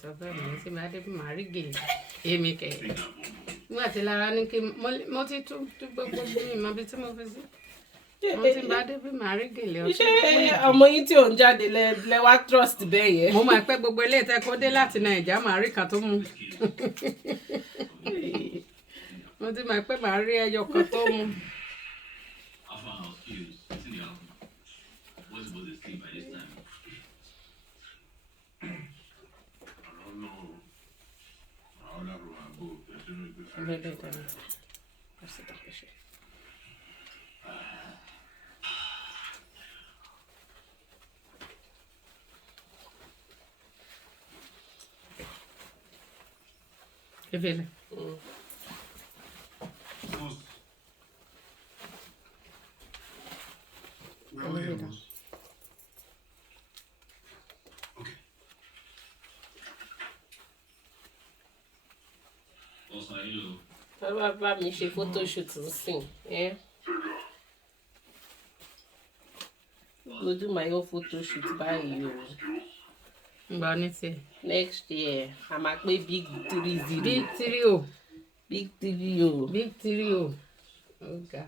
sọ fẹ́ mi sí máa dé bí màá rí gèlè èmi kẹ̀ nígbà tí lára ní kí mo ti tú gbogbo bí mi mọ bí tí mo fi sí mo ti bá dé bí màá rí gèlè ọtí. ṣé ọmọ yín tí ò ń jáde lẹ wá trust bẹ́ẹ̀ yẹn. mo máa pẹ́ gbogbo ilé ìtẹ́kọ́ dé láti Nàìjíríà màá rí kan tó mú mo ti máa pẹ́ màá rí ẹyọ kan tó mú. Evele. Bá mi ṣe photoshoot nsìn go do my own photoshoot báyìí o. Ngbà ní tiẹ̀. Next year a máa pé big 30. Big 30 o. Big 30 o. Big 30 o. Ọ̀gá.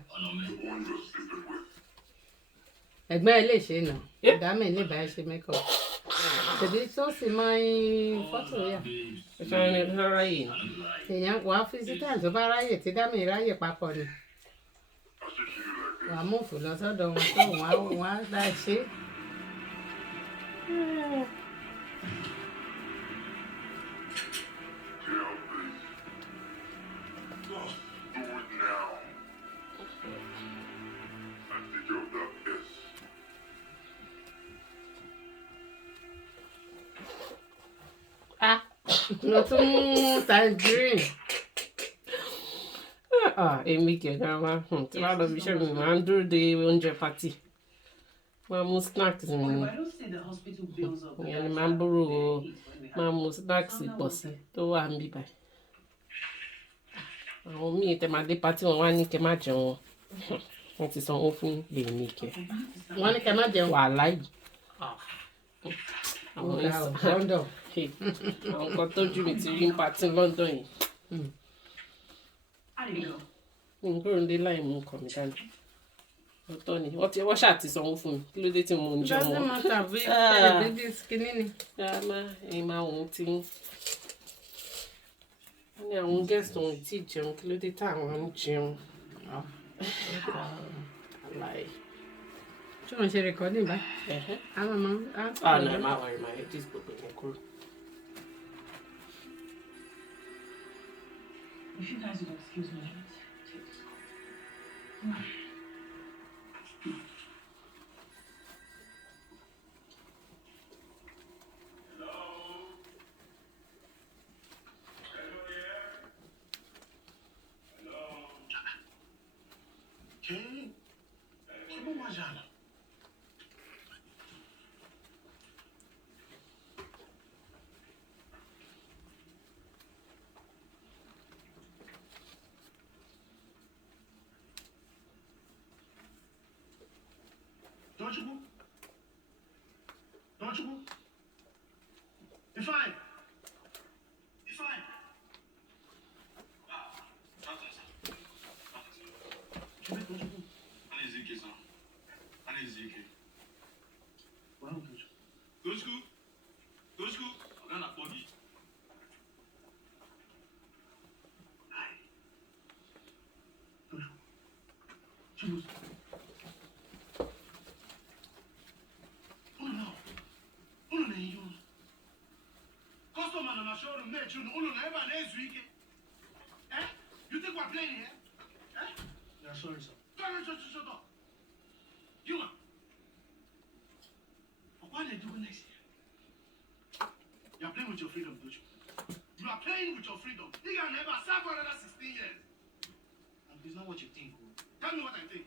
Ẹ̀gbọ́n ẹ lè ṣe nà. Ìdá mi lè bá ẹ ṣe makeup. Tẹ̀bí tó sì máa ń fọ́tò yà. Ìṣòro ni lọ́rọ̀ yìí. Èèyàn wà á fi sítáì tó bá ráyè tí dámì ráyè papọ̀ ni. Wà á múfù lọ sọ́dọ̀ wọn tó wọ́n á dá ṣe. Lọ tún mú tangerine. Èmi kẹ̀kẹ́ máa tí wàá lọ bí iṣẹ́ mi máa ń dúró de oúnjẹ pátì. Máa mú snacks mi ni. Ìyẹn ni máa ń búrò máa mú snacks pọ̀ sí tó wà ń bí báyìí. Àwọn míì tẹ máa dé pátì wọn wá ní kẹ má jẹun wọn. Wọ́n ti sanwó fún èmi kẹ. Wọ́n ní kẹ má jẹun. Wàhálà yìí. Àwọn London. Àwọn nǹkan tójú mi ti rí ń patí London yìí. Nǹkan dé láì mú nǹkan mi dání. Ọ̀tọ̀ ni wọ́n ṣáà ti sanwó fún mi kí ló dé tí mo ń jẹun wọn. Doesn't matter bí ẹ̀ẹ́dẹ́gbẹ́ skinny ni. Ẹ̀yin máa wọ́n ti ń. Wọ́n ní àwọn guest wọn tí ì jẹun kí ló dé táwọn ń jẹun. Ṣé wọ́n ṣe recording báyìí? Àwọn ọmọ á. No, ẹ má worry, my head is gbogbo yẹn kúrò. If you guys would excuse me, let's take this call. Hello? Hello there? Hello? Quem? Que bom, Majana. Don't you go? Don't you go? You're fine. You're fine. Don't you go? Why don't you? Go to school? Go to school? I'm gonna afford you. Hi. Don't you? Choose. Customer on my showroom, mate, you know, never next week. Eh? You think we're playing here? Eh? Yeah, sorry, sir. Shut up. You man. What are they doing next year? You're playing with your freedom, don't you? You are playing with your freedom. You can never serve for another 16 years. And it's not what you think. Tell me what I think.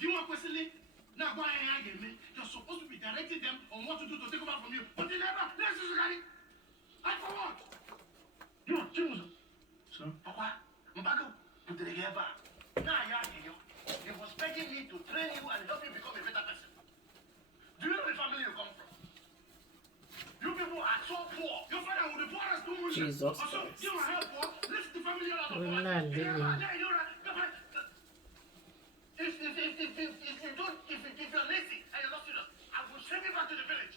You want personally? Now, why you're supposed to be directing them on what to do to take over from you, but they never necessarily. And for what? You know, Sir? Papa, I'm back up. Put it together. Now, yeah. He was begging me to train you and help you become a better person. Do you know the family you come from? You people are so poor. Your father would be poor as two Muslims. Jesus Also, Christ. you are help poor. Lift the family out of Well, poverty. living. You know that. If you're lazy and you're not serious, I will send you back to the village.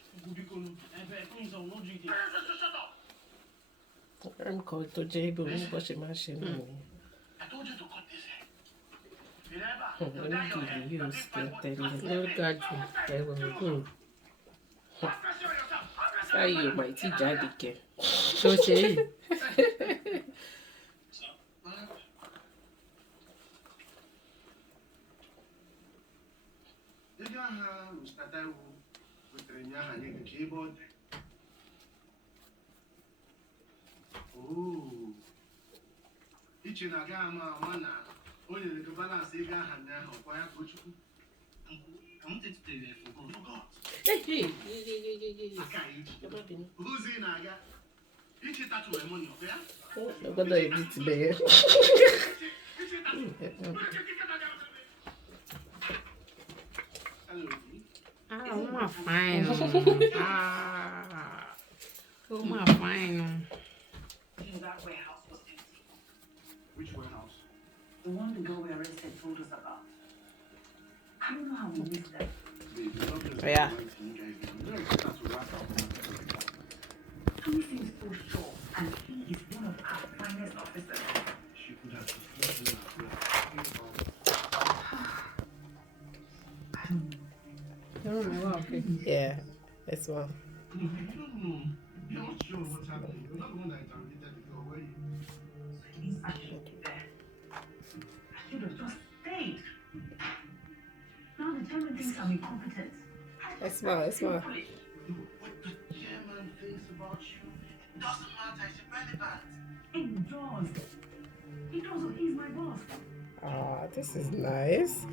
Shut up. Nǹkan tó jẹ́ ibi òun bó ṣe máa ṣe náà nìyẹn. I told you to cut this hair. You never. Onídìrí yóò sì tẹ̀lé. Ló ga jù ẹ̀wọ̀n gùn. Báyìí ò máa tí jáde kẹ. Tó ṣe yìí. Ego aha Mr. Taiwo wetere nye aha nye gị ka ebe ọ dị. Oo. Iche na agaghị ama na o nyere gị balansị ego aha ndị ahụ ọkwa ya ka o chukwu. Aka ichi. Ozi na-aga. Ichi tatu my money ọkwa ya? Ẹ gbọ́dọ̀ ibi ti bẹ̀yẹ. Ichi tatu. Hello. Ah, uma fine. Ah, uma fine. That warehouse was empty. Which warehouse? The one the girl we arrested told us about. I don't know how we missed that. Babe, you're not gonna Yeah. say you guys do. You don't expect us to wrap up. Tommy seems so sure, and he is one of our finest officers. She could have dismissed him as well. Okay. Yeah, that's well. You don't know. You're not sure what's happening. You're not the one that interrogated the girl, were you? He's actually there. I should have just stayed. Now the chairman thinks I'm incompetent. That's well, that's well. What the chairman thinks about you, it doesn't matter. It's irrelevant. It does. He knows he's my boss. Ah, this is nice.